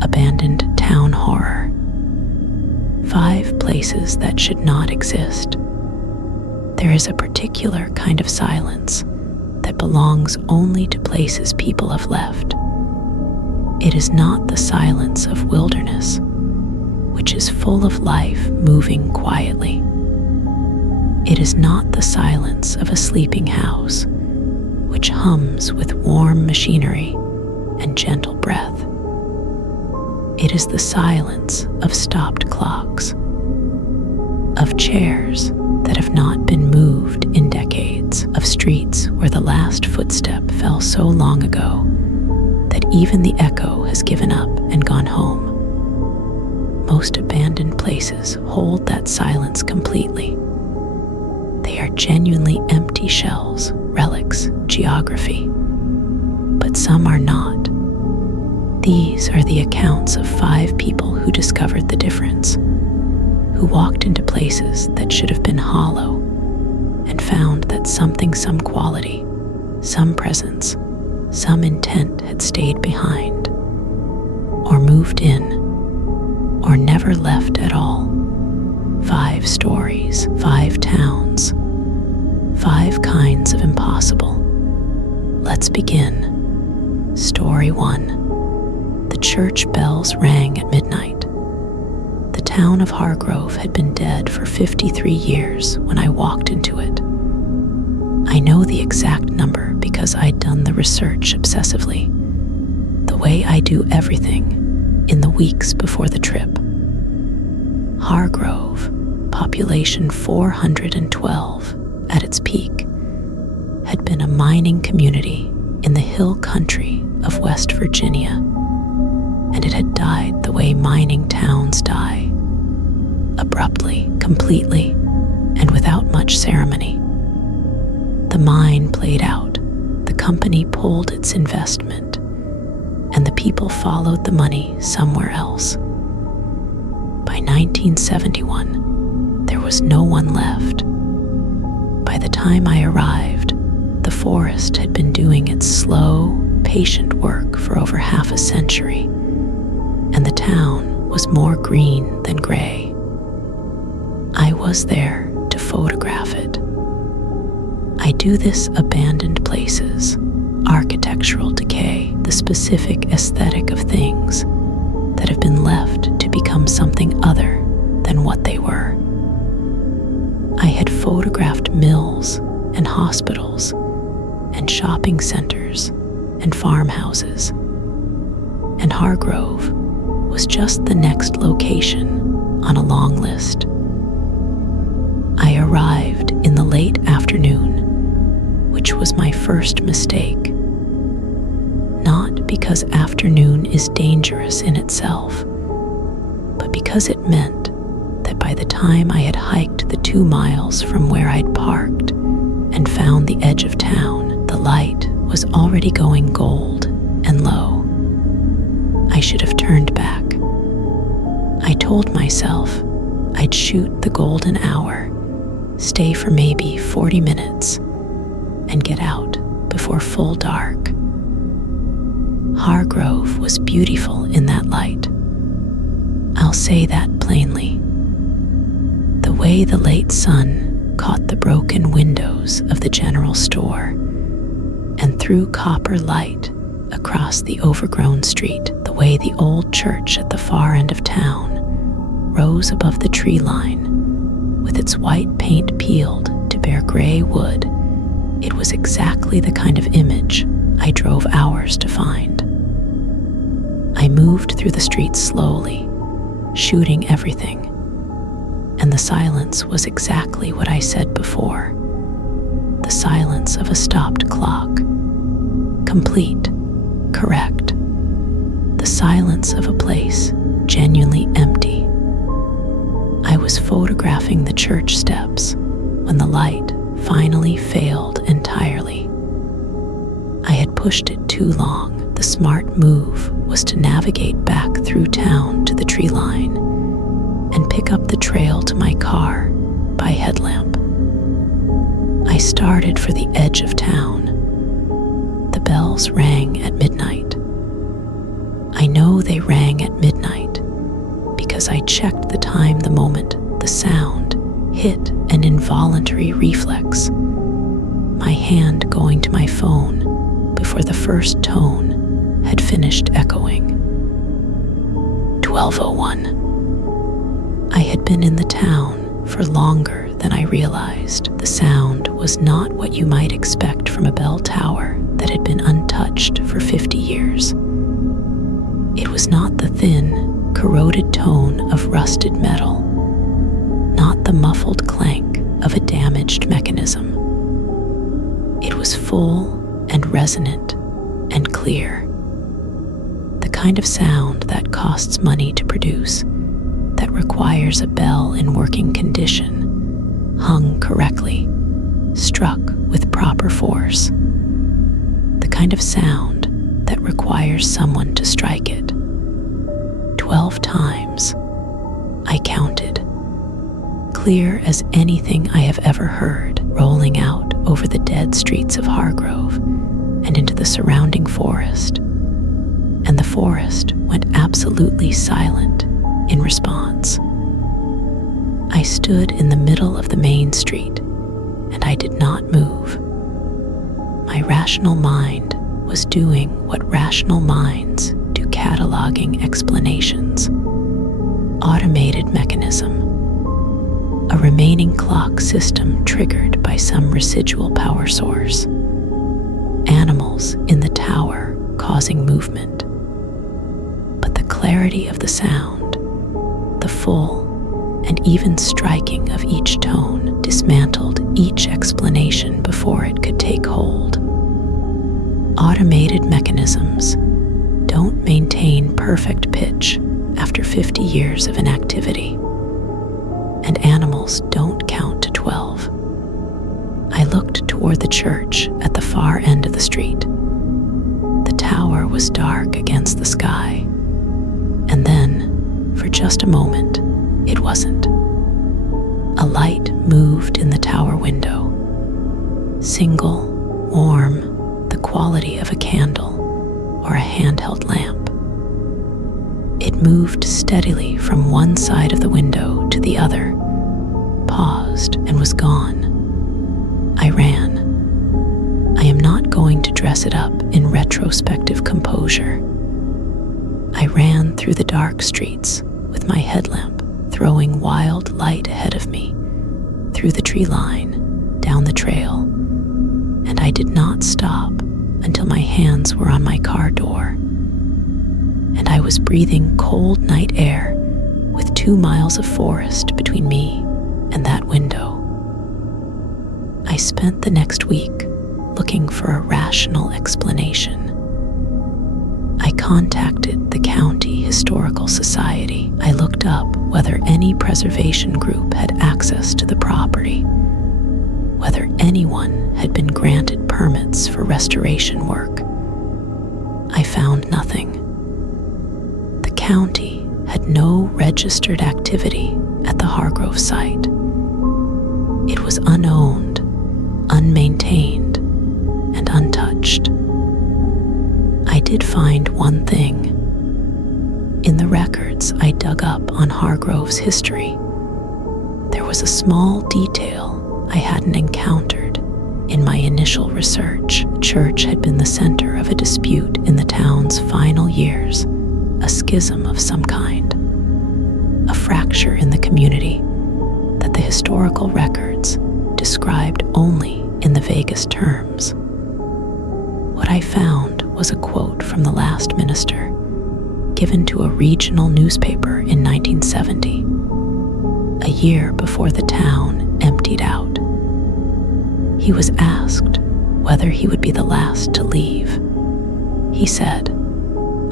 Abandoned town horror. 5 places that should not exist. There is a particular kind of silence that belongs only to places people have left. It is not the silence of wilderness, which is full of life moving quietly. It is not the silence of a sleeping house, which hums with warm machinery and gentle breath. It is the silence of stopped clocks, of chairs that have not been moved in decades, of streets where the last footstep fell so long ago that even the echo has given up and gone home. Most abandoned places hold that silence completely. They are genuinely empty shells, relics, geography. But some are not. These are the accounts of 5 people who discovered the difference, who walked into places that should have been hollow and found that something, some quality, some presence, some intent had stayed behind, or moved in, or never left at all. 5 stories, 5 towns, 5 kinds of impossible. Let's begin. Story 1. The church bells rang at midnight. The town of Hargrove had been dead for 53 years when I walked into it. I know the exact number because I'd done the research obsessively, the way I do everything in the weeks before the trip. Hargrove, population 412 at its peak, had been a mining community in the hill country of West Virginia, and it had died the way mining towns die, abruptly, completely, and without much ceremony. The mine played out, the company pulled its investment, and the people followed the money somewhere else. By 1971, there was no one left. By the time I arrived, the forest had been doing its slow, patient work for over half a century, and the town was more green than gray. I was there to photograph it. I do this abandoned places, architectural decay, the specific aesthetic of things that have been left to become something other than what they were. I had photographed mills and hospitals and shopping centers and farmhouses, and Hargrove was just the next location on a long list. I arrived in the late afternoon, which was my first mistake. Not because afternoon is dangerous in itself, but because it meant that by the time I had hiked the 2 miles from where I'd parked and found the edge of town, the light was already going gold and low. I should have turned back. I told myself I'd shoot the golden hour, stay for maybe 40 minutes, and get out before full dark. Hargrove was beautiful in that light. I'll say that plainly. The way the late sun caught the broken windows of the general store and threw copper light across the overgrown street, the way the old church at the far end of town rose above the tree line with its white paint peeled to bare gray wood, it was exactly the kind of image I drove hours to find. I moved through the streets slowly, shooting everything, and the silence was exactly what I said before. The silence of a stopped clock. Complete, correct. The silence of a place genuinely empty. I was photographing the church steps when the light finally failed entirely. I had pushed it too long. The smart move was to navigate back through town to the tree line and pick up the trail to my car by headlamp. I started for the edge of town. The bells rang at midnight. I know know they rang at midnight because I checked the time the moment the sound hit, an involuntary reflex, my hand going to my phone before the first tone had finished echoing. 12:01. I had been in the town for longer than I realized. The sound was not what you might expect from a bell tower that had been untouched for 50 years. It was not the thin, corroded tone of rusted metal, not the muffled clank of a damaged mechanism. It was full and resonant and clear. The kind of sound that costs money to produce, that requires a bell in working condition, hung correctly, struck with proper force. The kind of sound that requires someone to strike it. 12 times, I counted, clear as anything I have ever heard, rolling out over the dead streets of Hargrove and into the surrounding forest. And the forest went absolutely silent in response. I stood in the middle of the main street, and I did not move. My rational mind was doing what rational minds do, cataloging explanations. Automated mechanism. A remaining clock system triggered by some residual power source. Animals in the tower causing movement. But the clarity of the sound, the full and even striking of each tone, dismantled each explanation before it could take hold. Automated mechanisms don't maintain perfect pitch after 50 years of inactivity, and animals don't count to 12. I looked toward the church at the far end of the street. The tower was dark against the sky, and then, for just a moment, it wasn't. A light moved in the tower window. Single, warm, the quality of a candle or a handheld lamp. It moved steadily from one side of the window to the other, paused, and was gone. I ran. I am not going to dress it up in retrospective composure. I ran through the dark streets with my headlamp throwing wild light ahead of me, through the tree line, down the trail, and I did not stop until my hands were on my car door, and I was breathing cold night air with 2 miles of forest between me and that window. I spent the next week looking for a rational explanation. I contacted the County Historical Society. I looked up whether any preservation group had access to the property, whether anyone had been granted permits for restoration work. I found nothing. The county had no registered activity at the Hargrove site. It was unowned, unmaintained, and untouched. I did find one thing. In the records I dug up on Hargrove's history, there was a small detail I hadn't encountered in my initial research. The church had been the center of a dispute in the town's final years, a schism of some kind, a fracture in the community that the historical records described only in the vaguest terms. What I found was a quote from the last minister, given to a regional newspaper in 1970, a year before the town emptied out. He was asked whether he would be the last to leave. He said,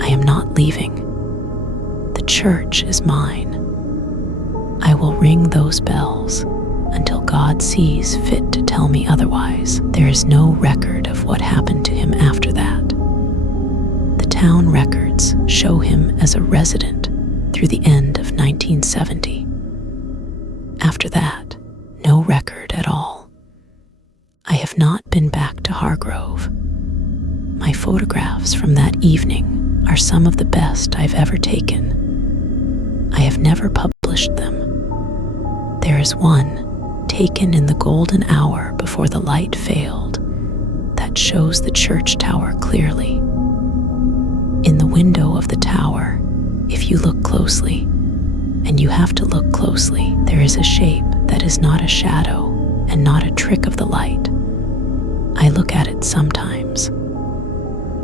"I am not leaving. The church is mine. I will ring those bells until God sees fit to tell me otherwise." There is no record of what happened to him after that. The town records show him as a resident through the end of 1970. After that, no record at all. I have not been back to Hargrove. My photographs from that evening are some of the best I've ever taken. I have never published them. There is one taken in the golden hour before the light failed that shows the church tower clearly. In the window of the tower, if you look closely, and you have to look closely, there is a shape that is not a shadow and not a trick of the light. I look at it sometimes.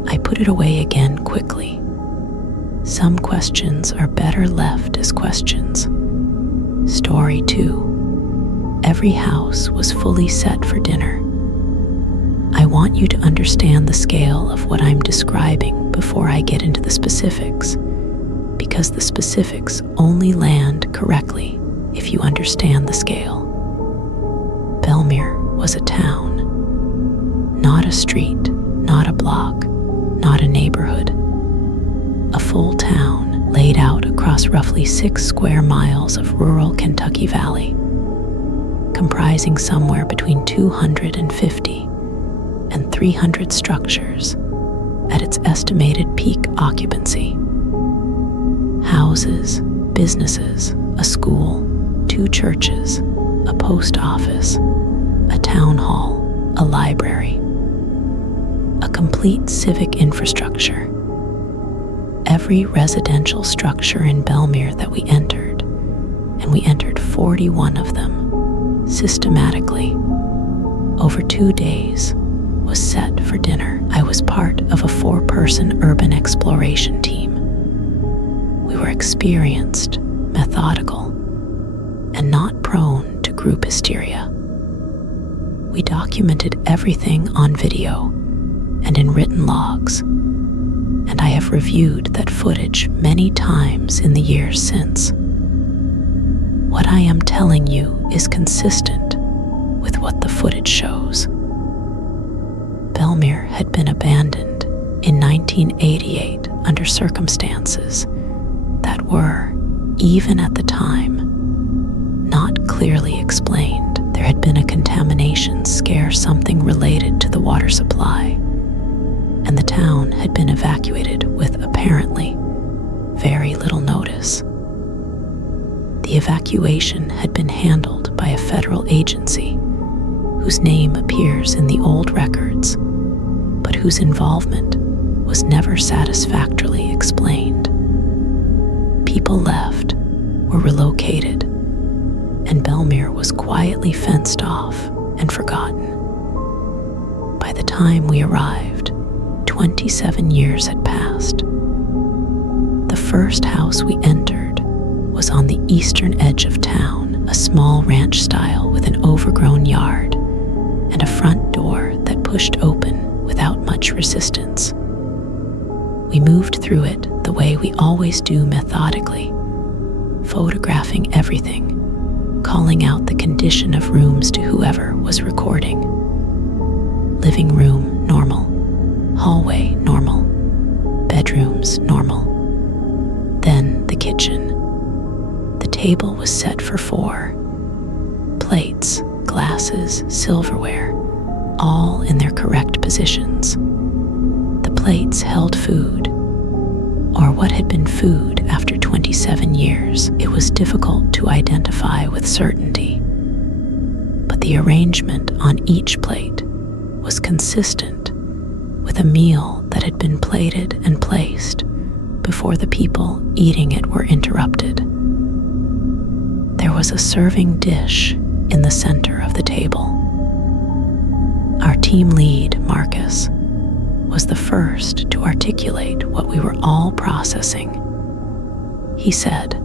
I put it away again quickly. Some questions are better left as questions. Story 2. Every house was fully set for dinner. I want you to understand the scale of what I'm describing before I get into the specifics, because the specifics only land correctly if you understand the scale. Belmere was a town, not a street, not a block, not a neighborhood. A full town laid out across roughly 6 square miles of rural Kentucky Valley, comprising somewhere between 250 and 300 structures at its estimated peak occupancy. Houses, businesses, a school, 2 churches, a post office, a town hall, a library, a complete civic infrastructure. Every residential structure in Belmere that we entered, and we entered 41 of them, systematically, over 2 days, was set for dinner. I was part of a 4-person urban exploration team. We were experienced, methodical, and not prone to group hysteria. We documented everything on video and in written logs, and I have reviewed that footage many times in the years since. What I am telling you is consistent with what the footage shows. Belmere had been abandoned in 1988 under circumstances that were, even at the time, not clearly explained. There had been a contamination scare, something related to the water supply, and the town had been evacuated with apparently very little notice. The evacuation had been handled by a federal agency whose name appears in the old records, but whose involvement was never satisfactorily explained. People left, were relocated, and Belmere was quietly fenced off and forgotten. By the time we arrived, 27 years had passed. The first house we entered was on the eastern edge of town, a small ranch style with an overgrown yard and a front door that pushed open without much resistance. We moved through it the way we always do, methodically, photographing everything, calling out the condition of rooms to whoever was recording. Living room, normal. Hallway, normal. Bedrooms, normal. Then the kitchen. The table was set for 4. Plates, glasses, silverware, all in their correct positions. The plates held food, or what had been food after 27 years. It was difficult to identify with certainty, but the arrangement on each plate was consistent with a meal that had been plated and placed before the people eating it were interrupted. There was a serving dish in the center of the table. Our team lead, Marcus, was the first to articulate what we were all processing. He said,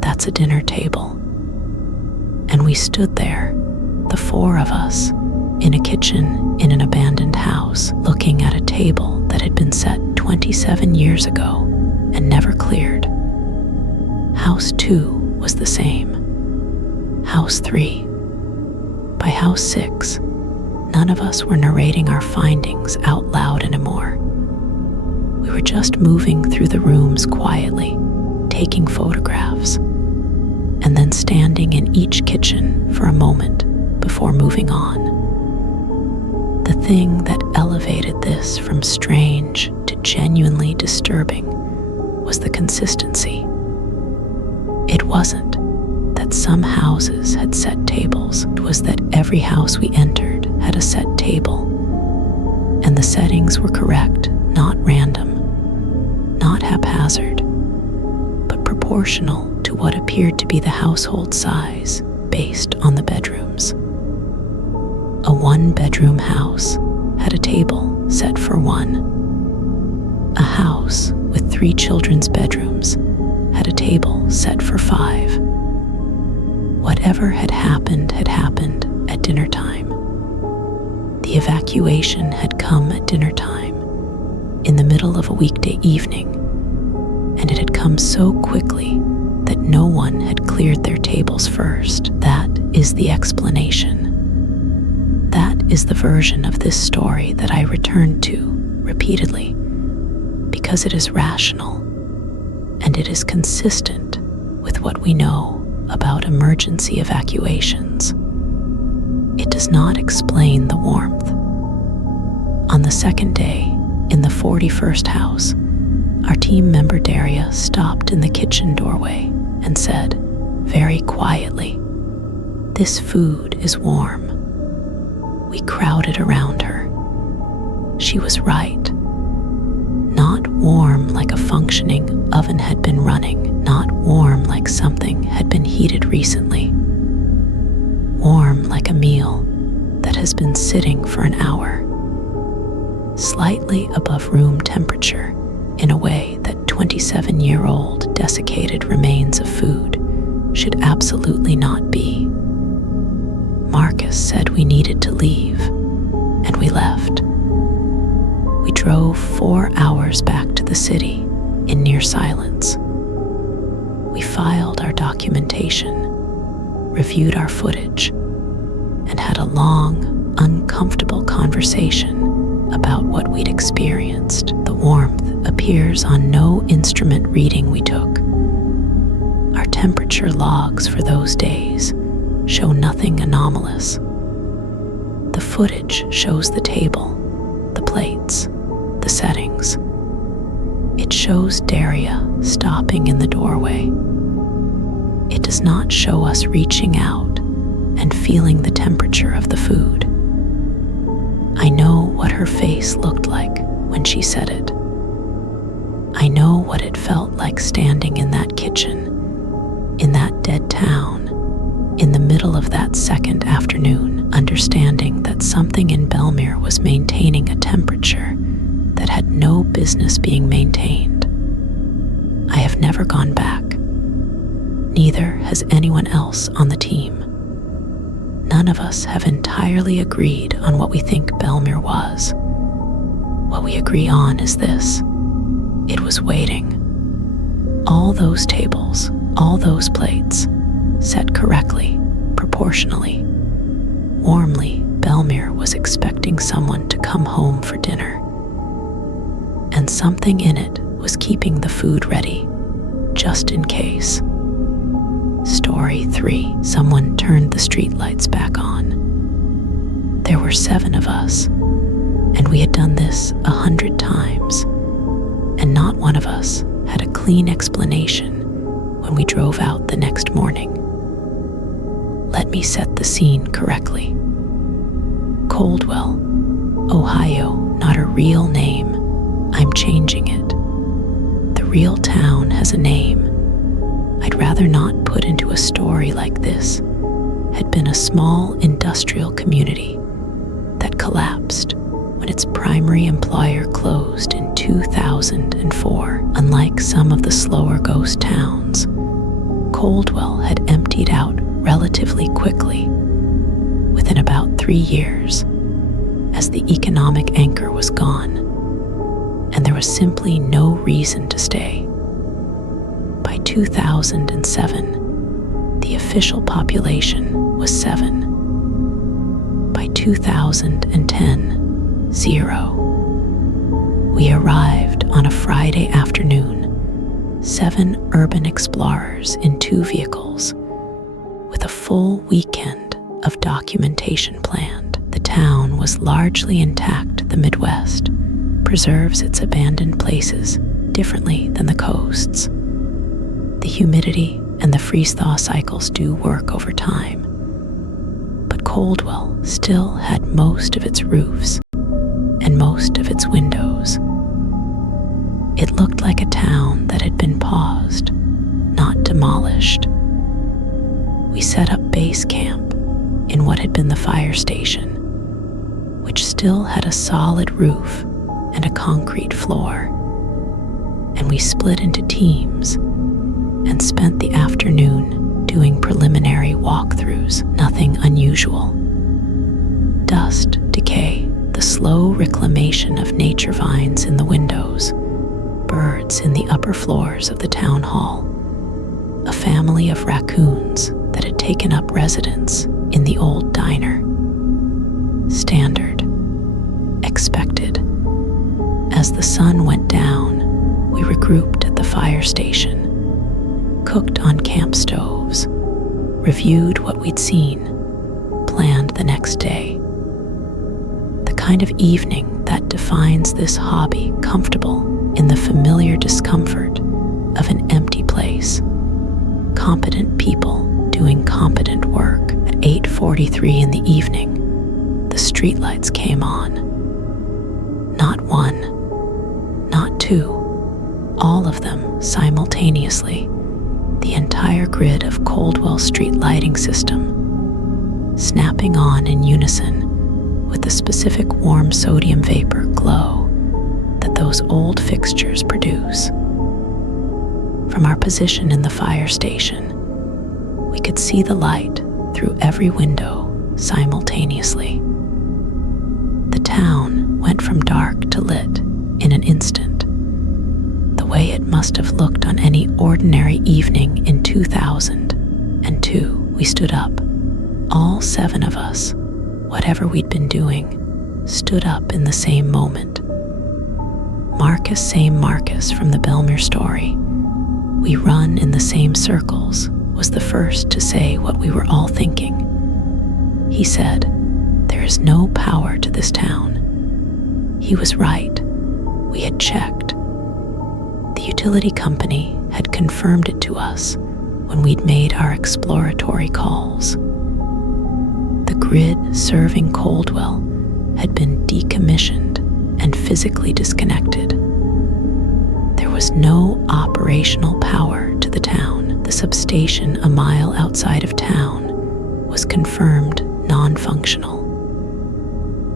"That's a dinner table." And we stood there, the 4 of us, in a kitchen in an abandoned house, looking at a table that had been set 27 years ago and never cleared. House 2 was the same. House 3. By house 6, none of us were narrating our findings out loud anymore. We were just moving through the rooms quietly, taking photographs, and then standing in each kitchen for a moment before moving on. The thing that elevated this from strange to genuinely disturbing was the consistency. It wasn't that some houses had set tables, it was that every house we entered had a set table, and the settings were correct, not random, not haphazard, but proportional to what appeared to be the household size based on the bedrooms. A one-bedroom house had a table set for one. A house with 3 children's bedrooms had a table set for 5. Whatever had happened at dinner time. The evacuation had come at dinner time, in the middle of a weekday evening, and it had come so quickly that no one had cleared their tables first. That is the explanation. That is the version of this story that I return to repeatedly, because it is rational and it is consistent with what we know about emergency evacuations. It does not explain the warmth. On the second day, in the 41st house, our team member Daria stopped in the kitchen doorway and said, very quietly, "This food is warm." We crowded around her. She was right. Not warm like a functioning oven had been running, not warm like something had been heated recently. Warm like a meal that has been sitting for an hour, slightly above room temperature, in a way that 27-year-old desiccated remains of food should absolutely not be. Marcus said we needed to leave, and we left. We drove 4 hours back to the city in near silence. We filed our documentation, reviewed our footage, and had a long, uncomfortable conversation about what we'd experienced. The warmth appears on no instrument reading we took. Our temperature logs for those days show nothing anomalous. The footage shows the table, the plates, the settings. It shows Daria stopping in the doorway. It does not show us reaching out and feeling the temperature of the food. I know what her face looked like when she said it. I know what it felt like standing in that kitchen, in that dead town, in the middle of that second afternoon, understanding that something in Belmere was maintaining a temperature that had no business being maintained. I have never gone back. Neither has anyone else on the team. None of us have entirely agreed on what we think Belmere was. What we agree on is this: it was waiting. All those tables, all those plates, set correctly, proportionally. Warmly, Belmere was expecting someone to come home for dinner. And something in it was keeping the food ready, just in case. Story 3. Someone turned the streetlights back on. There were 7 of us, and we had done this 100 times, and not one of us had a clean explanation when we drove out the next morning. Let me set the scene correctly. Coldwell, Ohio, not a real name. I'm changing it. The real town has a name. I'd rather not put into a story like this. Had been a small industrial community that collapsed when its primary employer closed in 2004. Unlike some of the slower ghost towns, Coldwell had emptied out relatively quickly, within about 3 years, as the economic anchor was gone, and there was simply no reason to stay. By 2007, the official population was 7. By 2010, 0. We arrived on a Friday afternoon, 7 urban explorers in 2 vehicles, with a full weekend of documentation planned. The town was largely intact, the Midwest, preserves its abandoned places differently than the coasts. The humidity and the freeze-thaw cycles do work over time, but Coldwell still had most of its roofs and most of its windows. It looked like a town that had been paused, not demolished. We set up base camp in what had been the fire station, which still had a solid roof and a concrete floor, and we split into teams and spent the afternoon doing preliminary walkthroughs. Nothing unusual. Dust, decay, the slow reclamation of nature vines in the windows, birds in the upper floors of the town hall, a family of raccoons that had taken up residence in the old diner. Standard. Expected. As the sun went down, we regrouped at the fire station, cooked on camp stoves, reviewed what we'd seen, planned the next day. The kind of evening that defines this hobby, comfortable in the familiar discomfort of an empty place. Competent people doing competent work. At 8:43 in the evening, the streetlights came on. Not one, not two, all of them simultaneously. The entire grid of Coldwell Street lighting system, snapping on in unison with the specific warm sodium vapor glow that those old fixtures produce. From our position in the fire station, we could see the light through every window simultaneously. The town went from dark to lit in an instant, the way it must have looked on any ordinary evening in 2002. We stood up, all 7 of us, whatever we'd been doing, stood up in the same moment. Marcus, same Marcus from the Belmere story, we run in the same circles, was the first to say what we were all thinking. He said, "There is no power to this town." He was right. We had checked. The utility company had confirmed it to us when we'd made our exploratory calls. The grid serving Coldwell had been decommissioned and physically disconnected. There was no operational power to the town. The substation a mile outside of town was confirmed non-functional.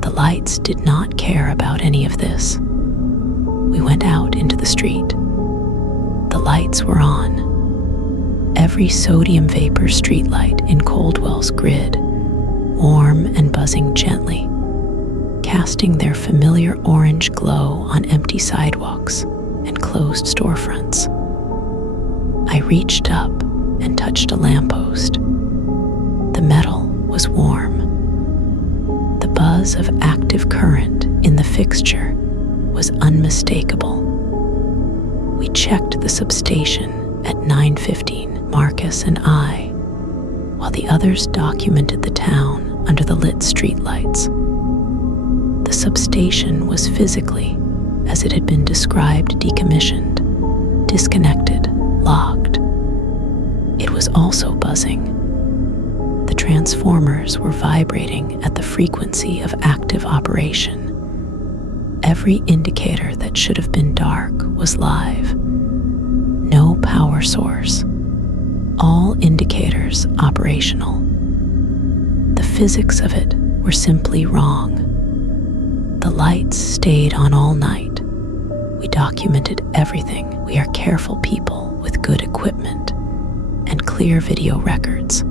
The lights did not care about any of this. We went out into the street. The lights were on. Every sodium vapor streetlight in Coldwell's grid, warm and buzzing gently, casting their familiar orange glow on empty sidewalks and closed storefronts. I reached up and touched a lamppost. The metal was warm. The buzz of active current in the fixture was unmistakable. We checked the substation at 9:15, Marcus and I, while the others documented the town under the lit streetlights. The substation was physically, as it had been described, decommissioned, disconnected, locked. It was also buzzing. The transformers were vibrating at the frequency of active operation. Every indicator that should have been dark was live. No power source. All indicators operational. The physics of it were simply wrong. The lights stayed on all night. We documented everything. We are careful people with good equipment and clear video records.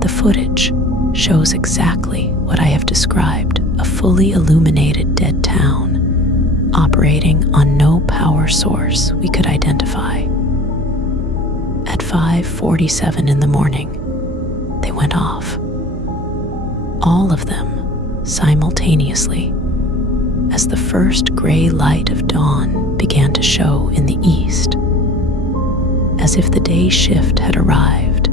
The footage shows exactly what I have described, a fully illuminated dead town operating on no power source we could identify. At 5:47 in the morning, they went off. All of them simultaneously, as the first gray light of dawn began to show in the east, as if the day shift had arrived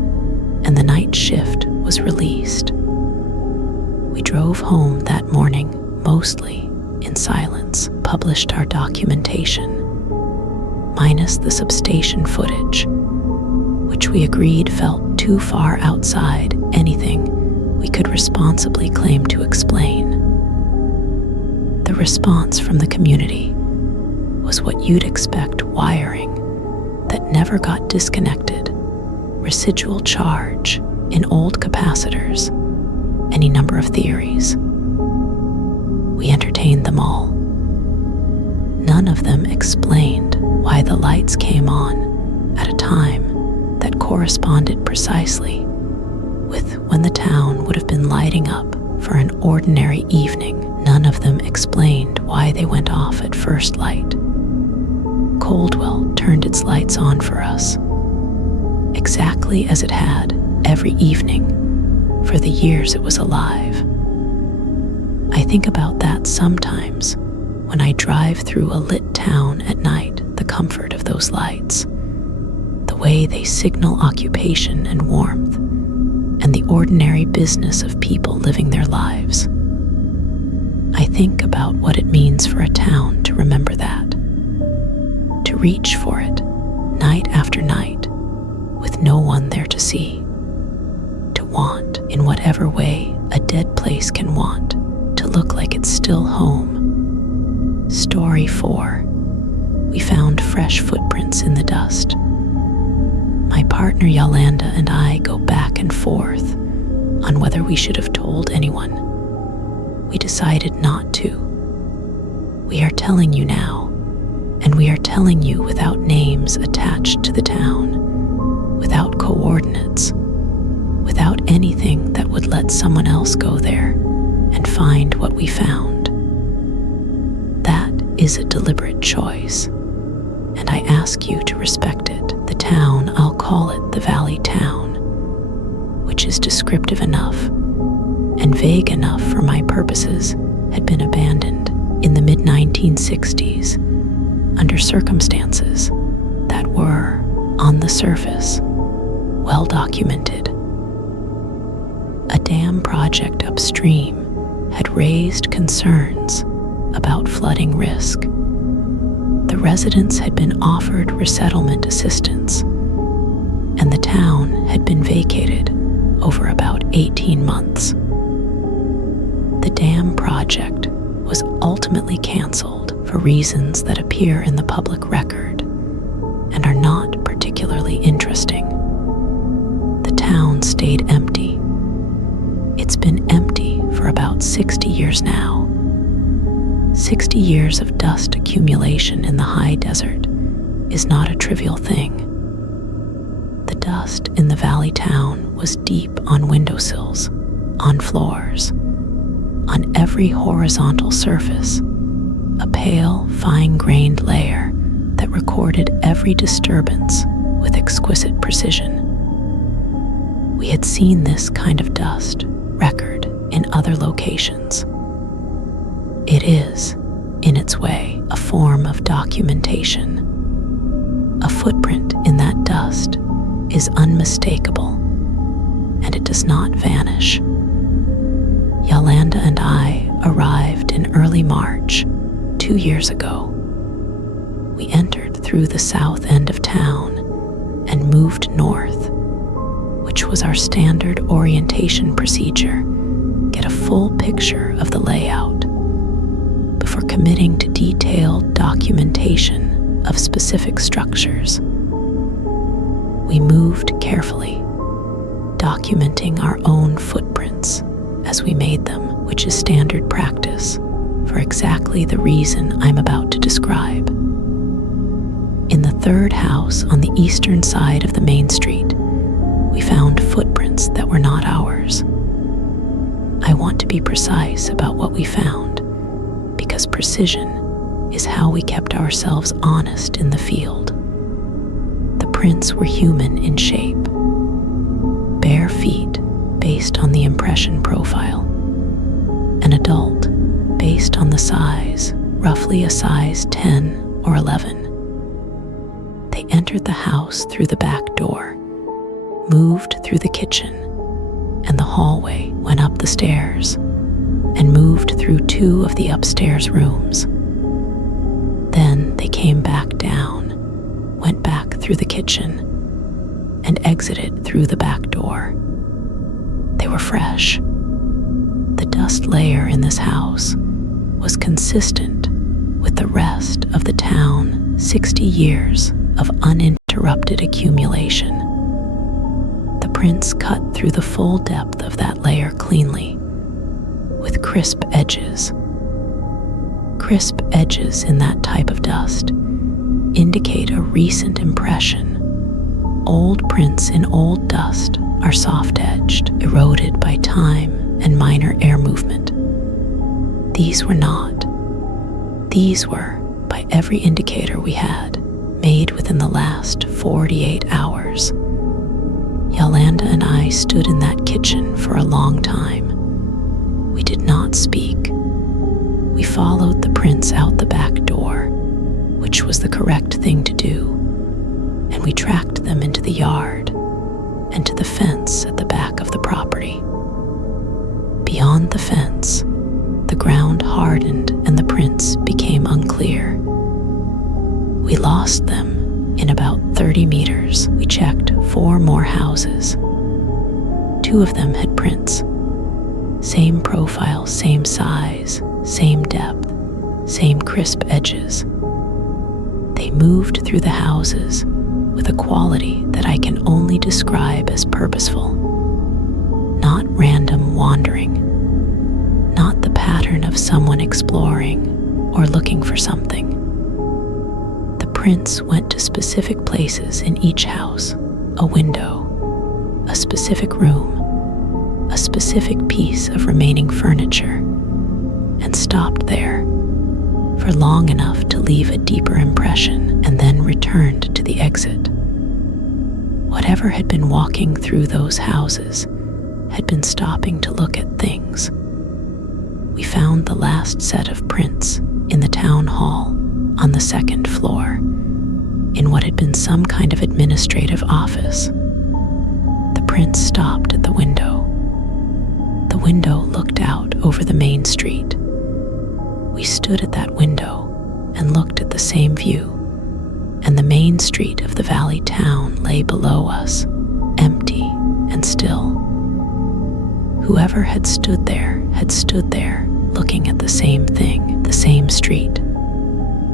and the night shift was released. We drove home that morning mostly in silence, published our documentation, minus the substation footage, which we agreed felt too far outside anything we could responsibly claim to explain. The response from the community was what you'd expect: wiring that never got disconnected, residual charge in old capacitors, any number of theories. We entertained them all. None of them explained why the lights came on at a time that corresponded precisely with when the town would have been lighting up for an ordinary evening. None of them explained why they went off at first light. Coldwell turned its lights on for us, exactly as it had every evening for the years it was alive. I think about that sometimes when I drive through a lit town at night, the comfort of those lights, the way they signal occupation and warmth, and the ordinary business of people living their lives. I think about what it means for a town to remember that, to reach for it night after night with no one there to see, to want, in whatever way a dead place can want, to look like it's still home. Story 4. We found fresh footprints in the dust. My partner Yolanda and I go back and forth on whether we should have told anyone. We decided not to. We are telling you now, and we are telling you without names attached to the town, without coordinates, without anything that would let someone else go there and find what we found. That is a deliberate choice, and I ask you to respect it. The town, I'll call it the Valley Town, which is descriptive enough and vague enough for my purposes, had been abandoned in the mid-1960s under circumstances that were, on the surface, well documented. A dam project upstream had raised concerns about flooding risk. The residents had been offered resettlement assistance, and the town had been vacated over about 18 months. The dam project was ultimately canceled for reasons that appear in the public record and are not particularly interesting. The town stayed empty. It's been empty for about 60 years now. 60 years of dust accumulation in the high desert is not a trivial thing. The dust in the valley town was deep on windowsills, on floors, on every horizontal surface, a pale, fine-grained layer that recorded every disturbance with exquisite precision. We had seen this kind of dust record in other locations. It is, in its way, a form of documentation. A footprint in that dust is unmistakable, and it does not vanish. Yolanda and I arrived in early March 2 years ago. We entered through the south end of town and moved north, which was our standard orientation procedure. Get a full picture of the layout before committing to detailed documentation of specific structures. We moved carefully, documenting our own footprints as we made them, which is standard practice for exactly the reason I'm about to describe. In the third house on the eastern side of the main street, we found footprints that were not ours. I want to be precise about what we found, because precision is how we kept ourselves honest in the field. The prints were human in shape, bare feet based on the impression profile, an adult based on the size, roughly a size 10 or 11. They entered the house through the back door, moved through the kitchen and the hallway, went up the stairs, and moved through 2 of the upstairs rooms. Then they came back down, went back through the kitchen, and exited through the back door. They were fresh. The dust layer in this house was consistent with the rest of the town 60 years of uninterrupted accumulation. The prints cut through the full depth of that layer cleanly, with crisp edges. Crisp edges in that type of dust indicate a recent impression. Old prints in old dust are soft-edged, eroded by time and minor air movement. These were not. These were, by every indicator we had, made within the last 48 hours. Yolanda and I stood in that kitchen for a long time. We did not speak. We followed the prints out the back door, which was the correct thing to do, and we tracked them into the yard and to the fence at the back of the property. Beyond the fence, the ground hardened and the prints became unclear. We lost them in about 30 meters. We checked 4 more houses. 2 of them had prints. Same profile, same size, same depth, same crisp edges. They moved through the houses with a quality that I can only describe as purposeful, not random wandering, not the pattern of someone exploring or looking for something. The prints went to specific places in each house, a window, a specific room, a specific piece of remaining furniture, and stopped there for long enough to leave a deeper impression and then returned to the exit. Whatever had been walking through those houses had been stopping to look at things. We found the last set of prints in the town hall on the 2nd floor, in what had been some kind of administrative office. The prints stopped at the window. The window looked out over the main street. We stood at that window and looked at the same view, and the main street of the valley town lay below us, empty and still. Whoever had stood there looking at the same thing, the same street,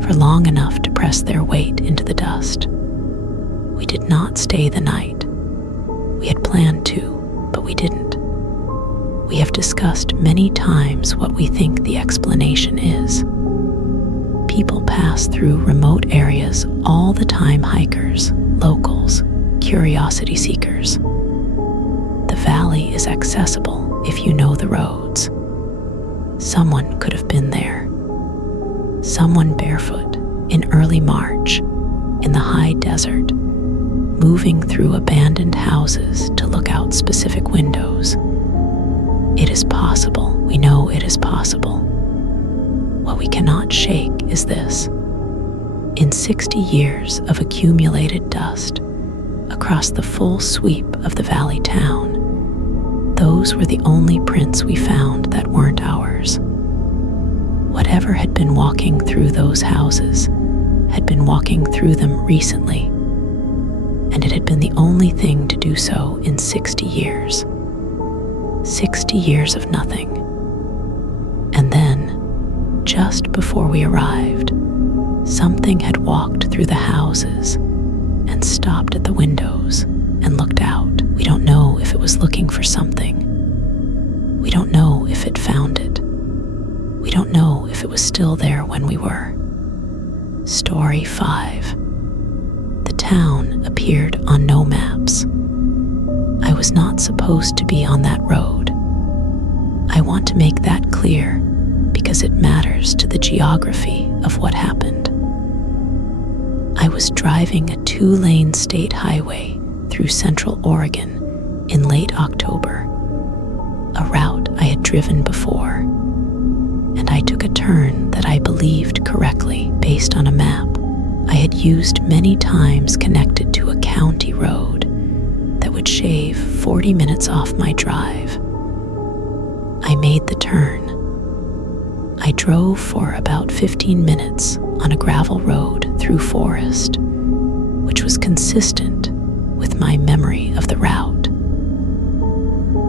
for long enough to press their weight into the dust. We did not stay the night. We had planned to, but we didn't. We have discussed many times what we think the explanation is. People pass through remote areas all the time, hikers, locals, curiosity seekers. The valley is accessible if you know the roads. Someone could have been there. Someone barefoot in early March in the high desert, moving through abandoned houses to look out specific windows. It is possible. We know it is possible. What we cannot shake is this. In 60 years of accumulated dust across the full sweep of the valley town, those were the only prints we found that weren't ours. Whatever had been walking through those houses had been walking through them recently, and it had been the only thing to do so in 60 years. 60 years of nothing. And then, just before we arrived, something had walked through the houses and stopped at the windows and looked out. We don't know if it was looking for something. We don't know if it found it. We don't know if it was still there when we were. Story 5. The town appeared on no maps. I was not supposed to be on that road. I want to make that clear because it matters to the geography of what happened. I was driving a 2-lane state highway through central Oregon in late October, a route I had driven before, and I took a turn that I believed correctly based on a map I had used many times connected to a county road that would shave 40 minutes off my drive. I made the turn, I drove for about 15 minutes on a gravel road through forest, which was consistent with my memory of the route.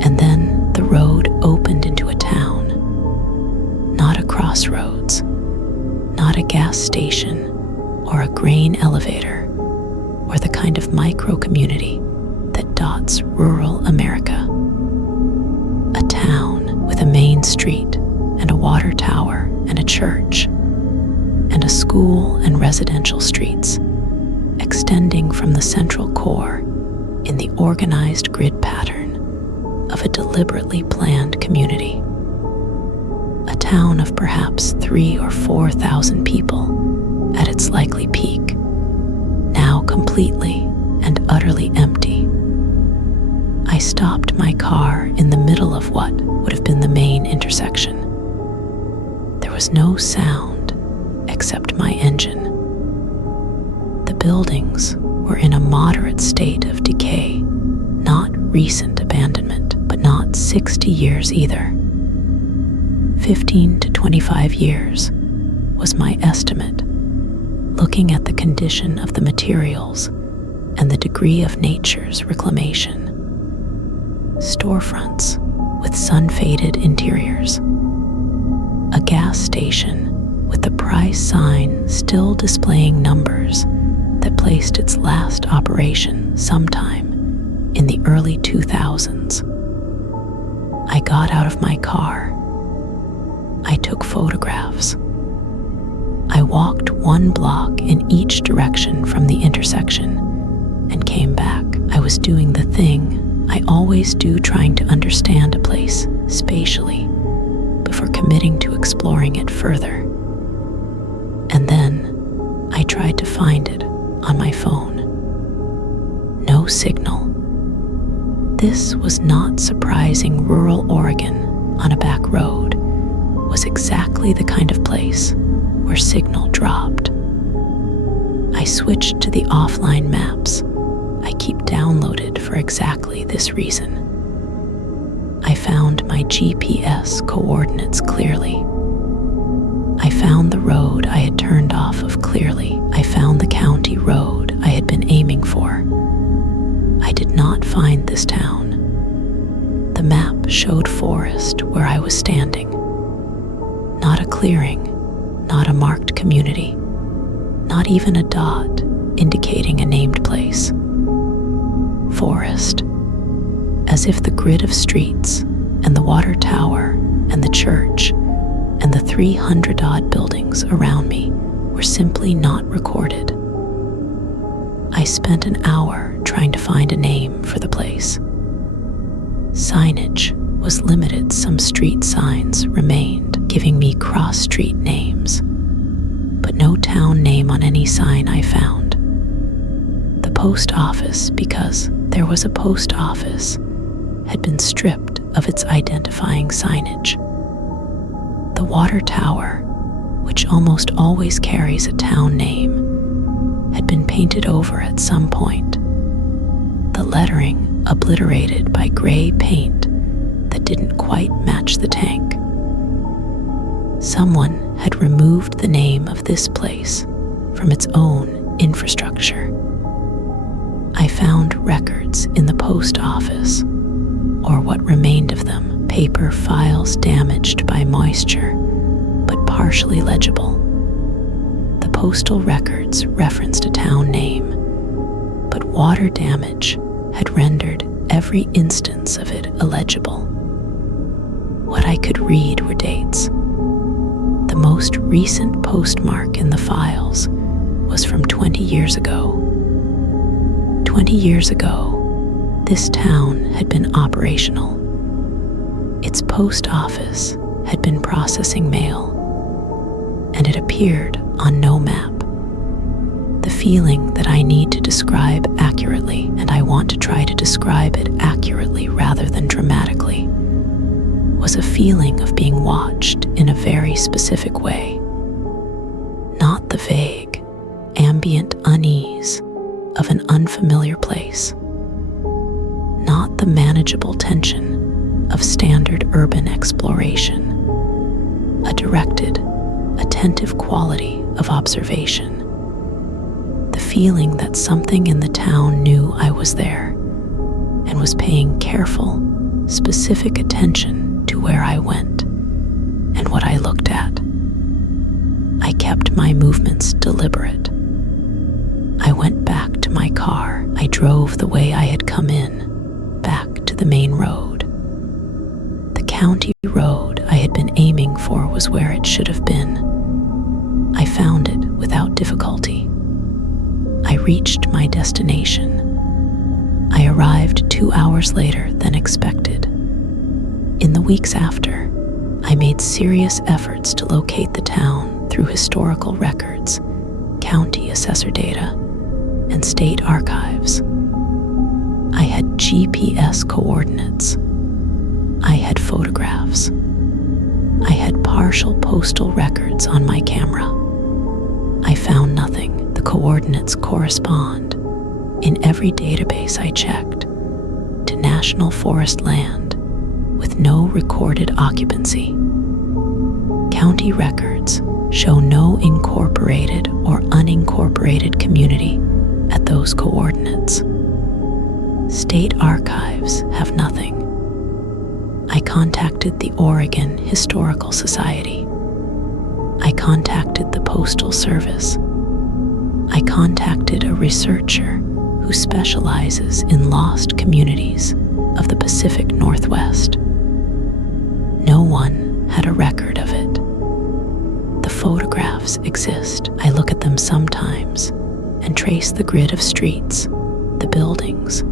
And then the road opened into a town, not a crossroads, not a gas station or a grain elevator, or the kind of micro-community that dots rural America. A town with a main street and a water tower and a church, and a school and residential streets extending from the central core in the organized grid pattern of a deliberately planned community. A town of perhaps 3,000 or 4,000 people at its likely peak, now completely and utterly empty. I stopped my car in the middle of what would have been the main intersection. There was no sound except my engine. The buildings were in a moderate state of decay, not recent abandonment, but not 60 years either. 15 to 25 years was my estimate, looking at the condition of the materials and the degree of nature's reclamation. Storefronts with sun-faded interiors. A gas station with the price sign still displaying numbers that placed its last operation sometime in the early 2000s. I got out of my car. I took photographs. I walked 1 block in each direction from the intersection and came back. I was doing the thing I always do, trying to understand a place spatially before committing to exploring it further. And then I tried to find it on my phone. No signal. This was not surprising. Rural Oregon on a back road was exactly the kind of place where signal dropped. I switched to the offline maps I keep downloaded for exactly this reason. I found my GPS coordinates clearly. I found the road I had turned off of clearly. I found the county road I had been aiming for. I did not find this town. The map showed forest where I was standing. Not a clearing, not a marked community, not even a dot indicating a named place. Forest, as if the grid of streets and the water tower and the church and the 300-odd buildings around me were simply not recorded. I spent an hour trying to find a name for the place. Signage was limited. Some street signs remained, giving me cross-street names, but no town name on any sign I found. The post office, because there was a post office, had been stripped of its identifying signage. The water tower, which almost always carries a town name, had been painted over at some point, the lettering obliterated by gray paint that didn't quite match the tank. Someone had removed the name of this place from its own infrastructure. I found records in the post office, or what remained of them, paper files damaged by moisture, but partially legible. The postal records referenced a town name, but water damage had rendered every instance of it illegible. What I could read were dates. The most recent postmark in the files was from 20 years ago. 20 years ago, this town had been operational. Its post office had been processing mail, and it appeared on no map. The feeling that I need to describe accurately, and I want to try to describe it accurately rather than dramatically, was a feeling of being watched in a very specific way. Not the vague, ambient unease of an unfamiliar place. Not the manageable tension of standard urban exploration. a directed, attentive quality of observation. The feeling that something in the town knew I was there and was paying careful, specific attention to where I went and what I looked at. I kept my movements deliberate. I went back to my car. I drove the way I had come in, back to the main road. The county road I had been aiming for was where it should have been. I found it without difficulty. I reached my destination. I arrived 2 hours later than expected. In the weeks after, I made serious efforts to locate the town through historical records, county assessor data, and state archives. I had GPS coordinates. I had photographs. I had partial postal records on my camera. I found nothing. The coordinates correspond, in every database I checked, to national forest land with no recorded occupancy. County records show no incorporated or unincorporated community at those coordinates. State archives have nothing. I contacted the Oregon Historical Society. I contacted the Postal Service. I contacted a researcher who specializes in lost communities of the Pacific Northwest. No one had a record of it. The photographs exist. I look at them sometimes and trace the grid of streets, the buildings,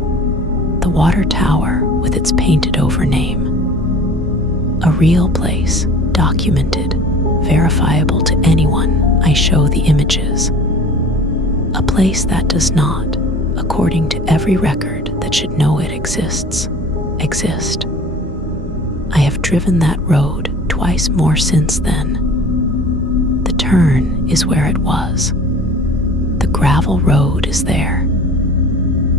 the water tower with its painted over name. A real place, documented, verifiable to anyone I show the images. A place that does not, according to every record that should know it exists, exist. I have driven that road twice more since then. The turn is where it was. The gravel road is there.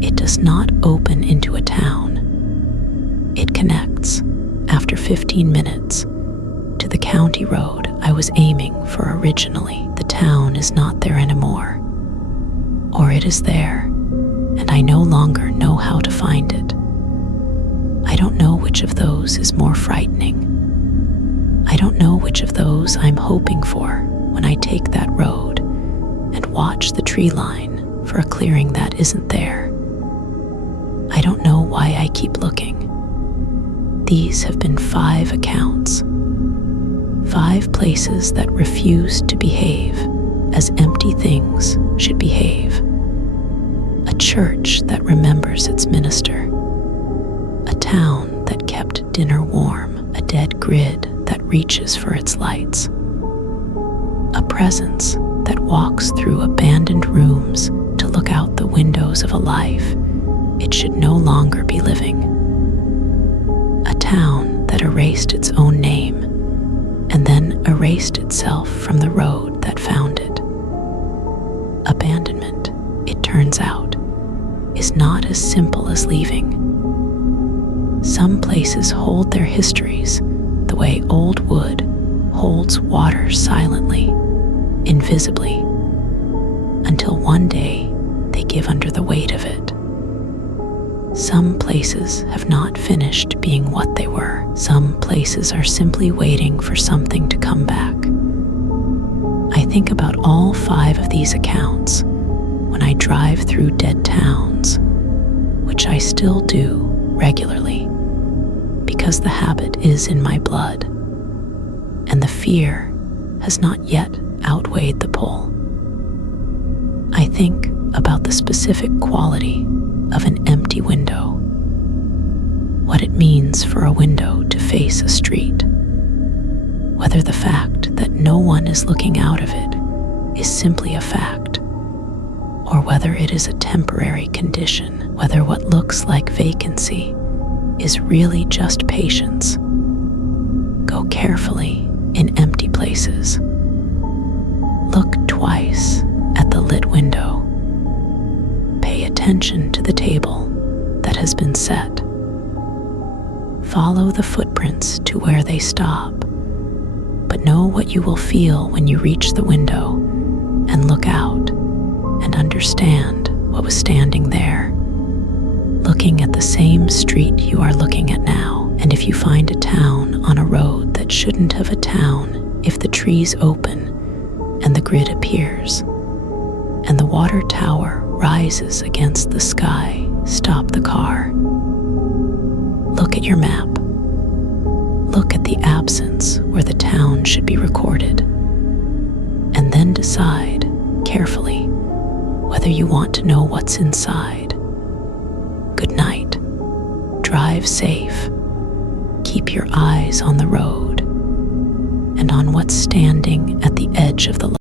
It does not open into a town. It connects, after 15 minutes, to the county road I was aiming for originally. The town is not there anymore. Or it is there, and I no longer know how to find it. I don't know which of those is more frightening. I don't know which of those I'm hoping for when I take that road and watch the tree line for a clearing that isn't there. I don't know why I keep looking. These have been 5 accounts. 5 places that refuse to behave as empty things should behave. A church that remembers its minister. A town that kept dinner warm. A dead grid that reaches for its lights. A presence that walks through abandoned rooms to look out the windows of a life it should no longer be living. A town that erased its own name and then erased itself from the road that found it. Abandonment, it turns out, is not as simple as leaving. Some places hold their histories the way old wood holds water silently, invisibly, until one day they give under the weight of it. Some places have not finished being what they were. Some places are simply waiting for something to come back. I think about all 5 of these accounts when I drive through dead towns, which I still do regularly because the habit is in my blood and the fear has not yet outweighed the pull. I think about the specific quality of an empty window, what it means for a window to face a street, whether the fact that no one is looking out of it is simply a fact, or whether it is a temporary condition, whether what looks like vacancy is really just patience. Go carefully in empty places. Look twice at the lit window. Pay attention to the table that has been set. Follow the footprints to where they stop, but but know what you will feel when you reach the window and look out and understand what was standing there, looking at the same street you are looking at now. And if you find a town on a road that shouldn't have a town, if the trees open and the grid appears and the water tower rises against the sky, stop the car. Look at your map. Look at the absence where the town should be recorded, and then decide carefully whether you want to know what's inside. Good night. Drive safe. Keep your eyes on the road and on what's standing at the edge of the